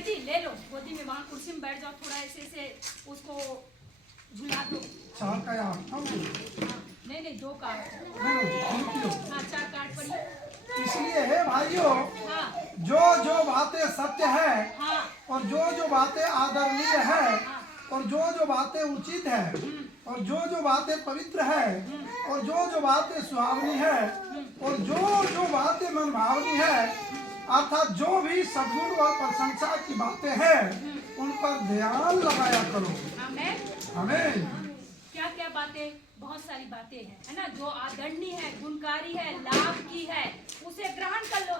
दीदी ले लो गोदी में, वहाँ कुर्सी में बैठ जाओ, थोड़ा ऐसे ऐसे उसको झुला दो। 4 का 8? नहीं नहीं 2 का 8। हाँ 4 का 8 पढ़िए। इसलिए है भाइयों, हाँ जो जो बातें सत्य है हाँ और जो जो बातें आदरणीय है हाँ और जो जो बातें उचित है और जो जो बातें पवित्र है और जो जो बातें सुहावनी है और जो जो बातें मन भावनी है, अर्थात जो भी सद्गुण और प्रशंसा की बातें हैं, उन पर ध्यान लगाया करो। आमीन। क्या क्या बातें, बहुत सारी बातें हैं, है ना, जो आदरणीय है, गुणकारी है, लाभ की है, उसे ग्रहण कर लो,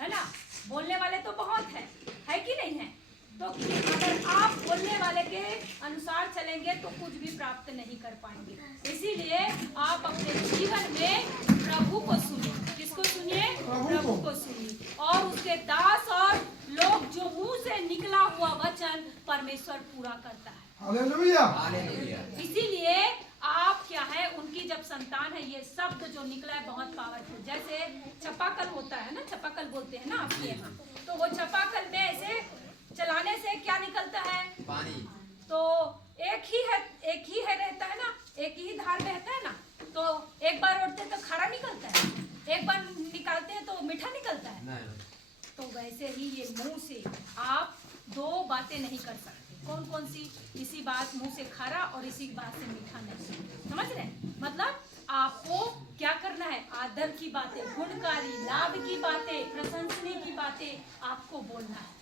है ना। बोलने वाले तो बहुत है कि नहीं है? तो अगर आप बोलने वाले के अनुसार चलेंगे तो कुछ भी प्राप्त नहीं कर पाएंगे। इसीलिए आप अपने जीवन में प्रभु को सुनिए। किसको सुनिए? प्रभु को सुनिए। और उसके दास और लोग जो मुंह से निकला हुआ वचन परमेश्वर पूरा करता है। हालेलुया। इसीलिए आप क्या है, उनकी जब संतान है, ये शब्द जो निकला है बहुत पावरफुल। जैसे छपाकल होता है ना, छपाकल बोलते हैं ना आपके यहाँ, तो वो छपाकल में ऐसे चलाने से क्या निकलता है? पानी। तो एक ही है रहता है ना, एक ही धार रहता है ना, तो एक बार ओढ़ते तो खारा निकलता है, एक बार निकालते हैं तो मीठा निकलता है। तो वैसे ही ये मुंह से आप 2 बातें नहीं कर सकते। कौन कौन सी? इसी बात मुंह से खारा और इसी बात से मीठा नहीं। समझ रहे? मतलब आपको क्या करना है? आदर की बातें, गुणकारी, लाभ की बातें, प्रशंसनीय की बातें आपको बोलना है।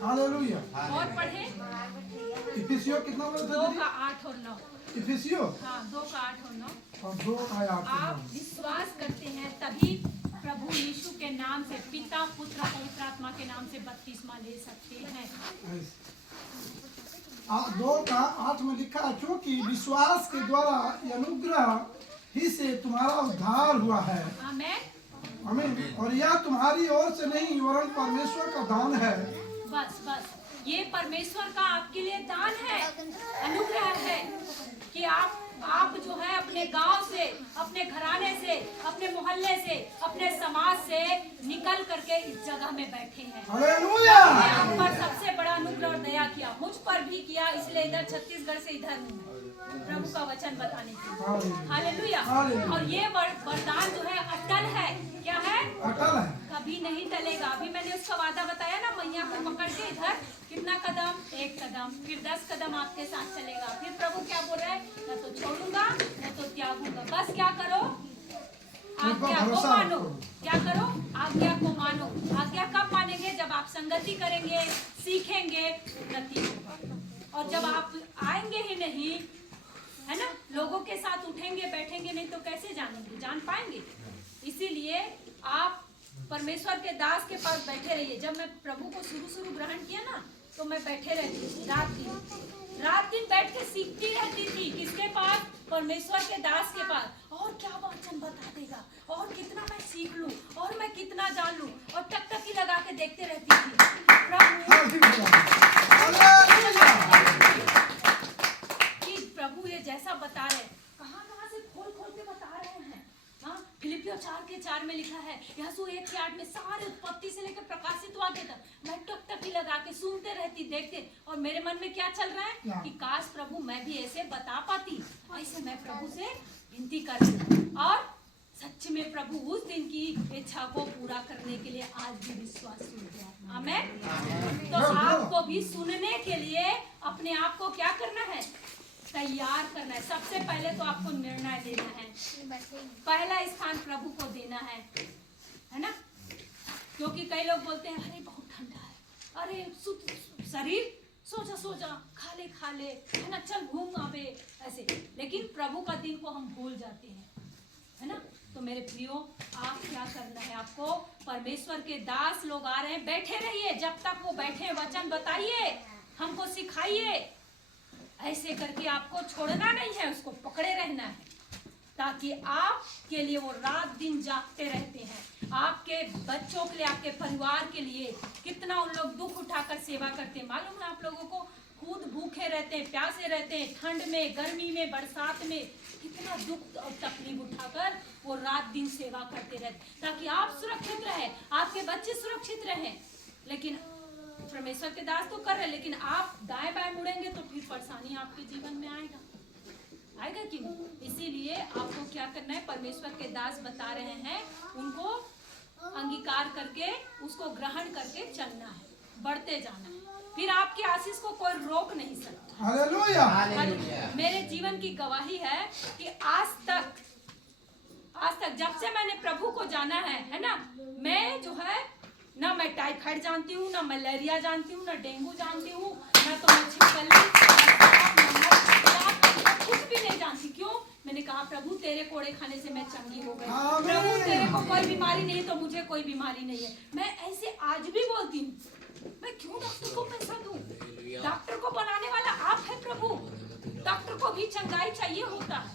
हालेलुया। और पढ़े इफिसियों कितना बोलते हैं? 2 का 8 और 9। इफिसियों? हाँ 2 का 8 और 9। और 2 का 8 और 9। आप विश्वास करते हैं तभी प्रभु यीशु के नाम से, पिता पुत्र पवित्र आत्मा के नाम से बपतिस्मा ले सकते हैं। 2 का 8 में लिखा है, क्योंकि विश्वास के द्वारा अनुग्रह ही से तुम्हारा उद्धार हुआ है। आमीन। आमीन। और यह तुम्हारी ओर से नहीं वरन परमेश्वर का दान है। बस ये परमेश्वर का आपके लिए दान है, अनुग्रह है कि आप जो है अपने गांव से, अपने घराने से, अपने मोहल्ले से, अपने समाज से निकल करके इस जगह में बैठे हैं। हालेलुया। आप पर सबसे बड़ा अनुग्रह और दया किया, मुझ पर भी किया, इसलिए इधर छत्तीसगढ़ से इधर हूँ प्रभु का वचन बताने के लिए। हालेलुया। और ये वरदान जो है अटल है। क्या है? अटल है, कभी नहीं टलेगा। अभी मैंने उसका वादा बताया ना, मैया को पकड़ के इधर कितना कदम? 1 कदम, फिर 10 कदम आपके साथ चलेगा। फिर प्रभु क्या बोल रहा है? न तो छोड़ूंगा न तो त्यागूंगा। बस क्या करो? आज्ञा को मानो। क्या करो? आज्ञा को मानो। आज्ञा कब मानेंगे? जब आप संगति करेंगे, सीखेंगे, उन्नति होगा। और जब आप आएंगे ही नहीं, है ना, लोगों के साथ उठेंगे बैठेंगे नहीं तो कैसे जानेंगे, जान पाएंगे? इसीलिए आप परमेश्वर के दास के पास बैठे रहिए। जब मैं प्रभु को शुरू ग्रहण किया ना, तो मैं बैठे रहती थी रात दिन बैठ के सीखती रहती थी। किसके पास? परमेश्वर के दास के पास। और क्या वचन बता देगा, और कितना मैं सीख लूं, और मैं कितना जान लूं, और टकटकी लगा के देखते रहती थी कि प्रभु ये जैसा बता रहे, कहाँ से खोल के बता रहे हैं। हाँ, फिलिपियों 4:4 में लिखा है, यहोशू 1:8 में सारे उत्पत्ति से लेकर प्रकाशित वाक्य तक मैं टकटकी लगा के सुनते रहती, देखते, और मेरे मन में क्या चल रहा है कि काश प्रभु मैं भी ऐसे बता पाती। ऐसे मैं प्रभु से विनती करती, और सच में प्रभु उस दिन की इच्छा को पूरा करने के लिए आज भी विश्वास सुनते हैं। आमीन। तो आपको भी सुनने के लिए अपने आप को क्या करना है? तैयार करना है। सबसे पहले तो आपको निर्णय लेना है, पहला स्थान प्रभु को देना है ना। क्योंकि कई लोग बोलते हैं अरे बहुत ठंडा है, अरे शरीर सो जा, खा ले, है ना, चल घूम आवे, ऐसे। लेकिन प्रभु का दिन को हम भूल जाते हैं, है ना। तो मेरे प्रियो, आप क्या करना है? आपको परमेश्वर के दास लोग आ रहे हैं, बैठे रहिए। जब तक वो बैठे वचन बताइए, हमको सिखाइए। ऐसे करके आपको छोड़ना नहीं है, उसको पकड़े रहना है, ताकि आपके लिए वो रात दिन जागते रहते हैं। आपके बच्चों के लिए, आपके परिवार के लिए कितना उन लोग दुख उठाकर सेवा करते हैं। मालूम है आप लोगों को? खुद भूखे रहते हैं, प्यासे रहते हैं, ठंड में, गर्मी में, बरसात में, कितना दुख और तकलीफ उठाकर वो रात दिन सेवा करते रहते, ताकि आप सुरक्षित रहे, आपके बच्चे सुरक्षित रहे। लेकिन परमेश्वर के दास तो कर रहे, लेकिन आप दाएं बाएं मुड़ेंगे तो फिर परेशानी आपके जीवन में आएगा कि नहीं। इसीलिए आपको क्या करना है, परमेश्वर के दास बता रहे हैं, उनको अंगीकार करके उसको ग्रहण करके चलना है, बढ़ते जाना है, फिर आपकी आशीष को कोई रोक नहीं सकता। हालेलुया। मेरे जीवन की गवाही है कि आज तक जब से मैंने प्रभु को जाना है ना, मैं जो है ना मैं टाइफाइड जानती हूँ, ना मलेरिया जानती हूँ, ना डेंगू जानती हूँ, ना तो मैं छिपकली, कुछ भी नहीं जानती। क्यों? मैंने कहा प्रभु तेरे कोड़े खाने से मैं चंगी हो गई, प्रभु तेरे को कोई बीमारी नहीं तो मुझे कोई बीमारी नहीं है। मैं ऐसे आज भी बोलती हूँ, मैं क्यों डॉक्टर को पैसा दूं? डॉक्टर को बनाने वाला आप है प्रभु, डॉक्टर को भी चंगाई चाहिए होता है।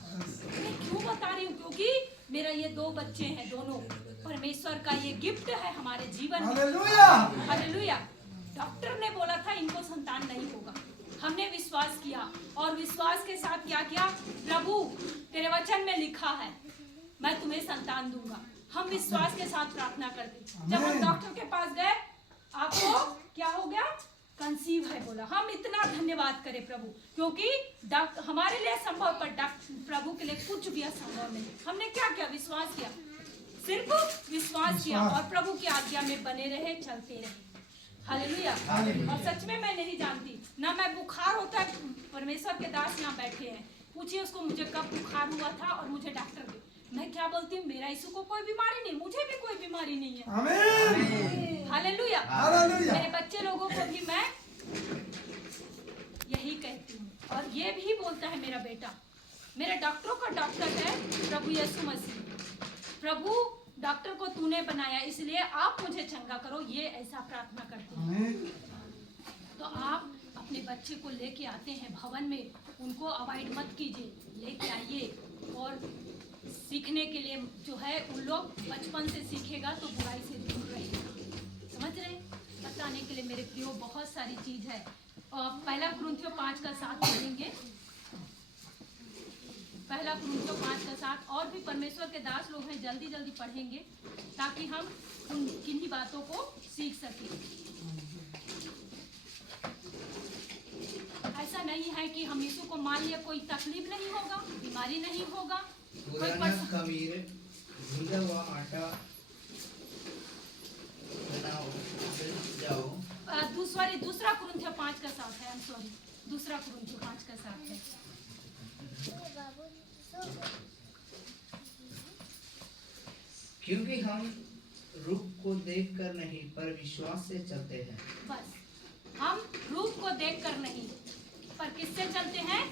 मैं क्यों बता रही हूँ? क्योंकि मेरा ये 2 बच्चे हैं, दोनों परमेश्वर का ये गिफ्ट है हमारे जीवन में। हालेलुया। डॉक्टर ने बोला था इनको संतान नहीं होगा, हमने विश्वास किया और विश्वास के साथ क्या किया, प्रभु तेरे वचन में लिखा है मैं तुम्हें संतान दूंगा। हम विश्वास के साथ प्रार्थना करते, जब हम डॉक्टर के पास गए, आपको क्या हो गया, कंसीव है बोला। हम इतना धन्यवाद करें प्रभु, क्योंकि हमारे लिए संभव पर प्रभु के लिए कुछ भी असंभव नहीं। हमने क्या किया, विश्वास किया, सिर्फ विश्वास किया और प्रभु की आज्ञा में बने रहे, चलते रहे। हालेलुया। और सच में मैं नहीं जानती ना, मैं बुखार होता है, परमेश्वर के दास यहाँ बैठे हैं, पूछिए उसको मुझे कब बुखार हुआ था और मुझे डॉक्टर भी, मैं क्या बोलती हूँ, मेरा यीशु को कोई बीमारी नहीं, मुझे भी कोई बीमारी नहीं है। आमीन। हालेलुया। मेरे बच्चे लोगों को भी मैं यही कहती हूँ, और ये भी बोलता है मेरा बेटा, मेरे डॉक्टरों का डॉक्टर है प्रभु यीशु मसीह। प्रभु डॉक्टर को तूने बनाया, इसलिए आप मुझे चंगा करो, ये ऐसा प्रार्थना करते हैं। तो आप अपने बच्चे को लेके आते हैं भवन में, उनको अवॉइड मत कीजिए, लेके आइए। और सीखने के लिए जो है, उन लोग बचपन से सीखेगा तो बुराई से दूर रहेगा। समझ रहे? बताने के लिए मेरे प्रियो बहुत सारी चीज है। और 1 कुरिन्थियों 5:7 पढ़ेंगे, 1 कुरिन्थियों 5:7। और भी परमेश्वर के दास लोग हैं, जल्दी जल्दी पढ़ेंगे ताकि हम उन किन्हीं बातों को सीख सकें। ऐसा नहीं है कि हम यीशु को मान लिया कोई तकलीफ नहीं होगा, बीमारी नहीं होगा, कोई खमीर भूजा हुआ आटा बनाओ, जाओ। दूसरा कुरिन्थियों 5:7 है, दूसरा कुरिन्थियों 5:7 है। क्योंकि हम रूप को देखकर नहीं पर विश्वास से चलते हैं। बस, हम रूप को देखकर नहीं पर किससे चलते हैं?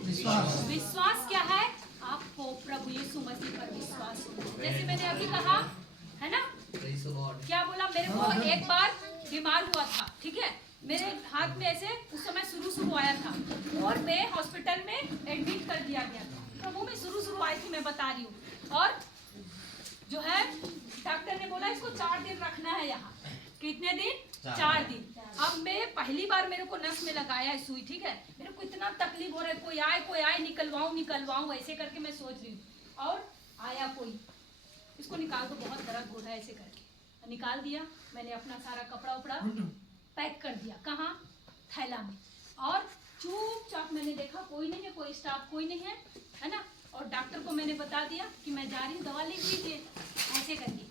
विश्वास क्या है? आपको प्रभु यीशु मसीह पर विश्वास हो। जैसे मैंने अभी कहा है ना, क्या बोला, मेरे को एक बार बीमार हुआ था, ठीक है, मेरे हाथ में ऐसे उस समय शुरू आया था और मैं हॉस्पिटल में एडमिट कर दिया गया था। प्रभु में शुरू आई थी, मैं बता रही हूँ। और जो है डॉक्टर ने बोला इसको 4 दिन रखना है यहाँ। कितने दिन? 4 दिन। अब मैं पहली बार मेरे को नस में लगाया है सुई, ठीक है, मेरे को इतना तकलीफ हो रहा है, कोई आए निकलवाऊं ऐसे करके मैं सोच रही हूँ। और आया कोई, इसको निकाल दो, बहुत दर्द हो रहा है, ऐसे करके निकाल दिया। मैंने अपना सारा कपड़ा उपड़ा पैक कर दिया, कहाँ? थैला में। और चुपचाप मैंने देखा कोई नहीं है, कोई स्टाफ कोई नहीं है ना। और डॉक्टर को मैंने बता दिया कि मैं जा रही हूँ, दवा लिख लीजिए, ऐसे करके।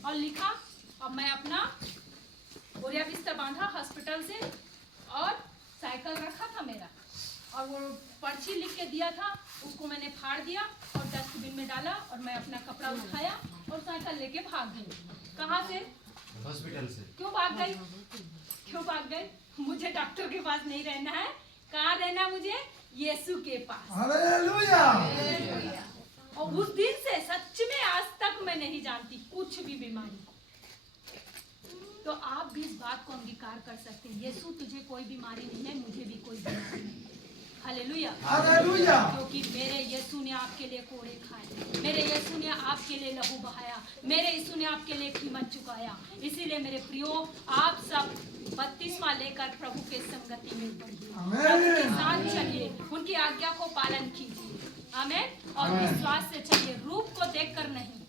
और लिखा, और मैं अपना बोरिया बिस्तर बांधा हॉस्पिटल से, और साइकिल रखा था मेरा, और वो पर्ची लिख के दिया था, उसको मैंने फाड़ दिया और डस्टबिन में डाला, और मैं अपना कपड़ा उठाया और साइकिल लेके भाग गई। कहाँ से? हॉस्पिटल से। क्यों भाग गई? मुझे डॉक्टर के पास नहीं रहना है, कहाँ रहना मुझे? यीशु के पास। हालेलुया। और उस दिन से सच में आज तक मैं नहीं जानती कुछ भी बीमारी। तो आप भी इस बात को अंगीकार कर सकते हैं, यीशु तुझे कोई बीमारी नहीं है, मुझे भी कोई बीमारी नहीं है। हालेलुया। हालेलुया। क्योंकि मेरे यीशु ने आपके लिए कोड़े खाए, मेरे यीशु ने आपके लिए लहू बहाया, मेरे यीशु ने आपके लिए कीमत चुकाया। इसीलिए मेरे प्रियो, आप सब 32वां लेकर प्रभु के संगति में बढ़िए, प्रभु के साथ चलिए, उनकी आज्ञा को पालन कीजिए। आमीन। और विश्वास से चलिए, रूप को देखकर नहीं।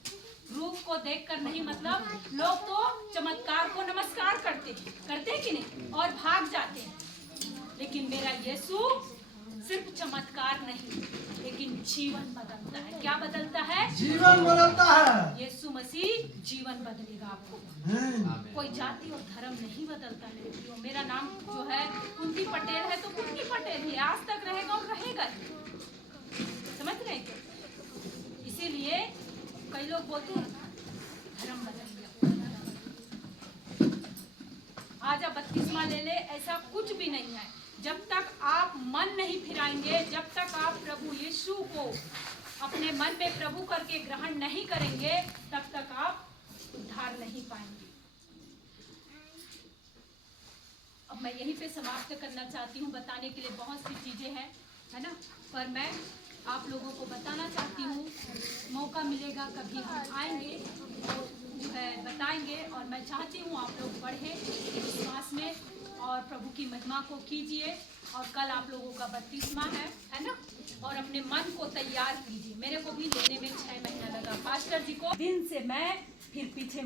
रूप को देखकर नहीं मतलब लोग तो चमत्कार को नमस्कार करते जाते हैं, करते हैं कि नहीं, और भाग जाते हैं। लेकिन मेरा यीशु सिर्फ चमत्कार नहीं, लेकिन जीवन बदलता है। क्या बदलता है? जीवन बदलता है। यीशु मसीह जीवन बदलेगा आपको। कोई जाति और धर्म नहीं बदलता मेरे प्रियो। मेरा नाम जो है कुंती पटेल है तो कुंती पटेल ही आज तक रहेगा और रहेगा ही। समझ रहे हैं? इसीलिए कई लोग बोलते हैं धर्म बदल गया, आज आप बपतिस्मा ले ले, ऐसा कुछ भी नहीं है। जब तक आप मन नहीं फिराएंगे, जब तक आप प्रभु यीशु को अपने मन में प्रभु करके ग्रहण नहीं करेंगे, तब तक आप उद्धार नहीं पाएंगे। अब मैं यहीं पे समाप्त करना चाहती हूँ। बताने के लिए बहुत सी चीजें हैं, है ना, पर मैं आप लोगों को बताना चाहती हूँ। मौका मिलेगा कभी हम आएंगे और जो है बताएंगे, और मैं चाहती हूँ आप लोग बढ़े विश्वास में और प्रभु की महिमा को कीजिए। और कल आप लोगों का बपतिस्मा है ना, और अपने मन को तैयार कीजिए। मेरे को भी लेने में 6 महीना लगा पास्टर जी को। दिन से मैं फिर पीछे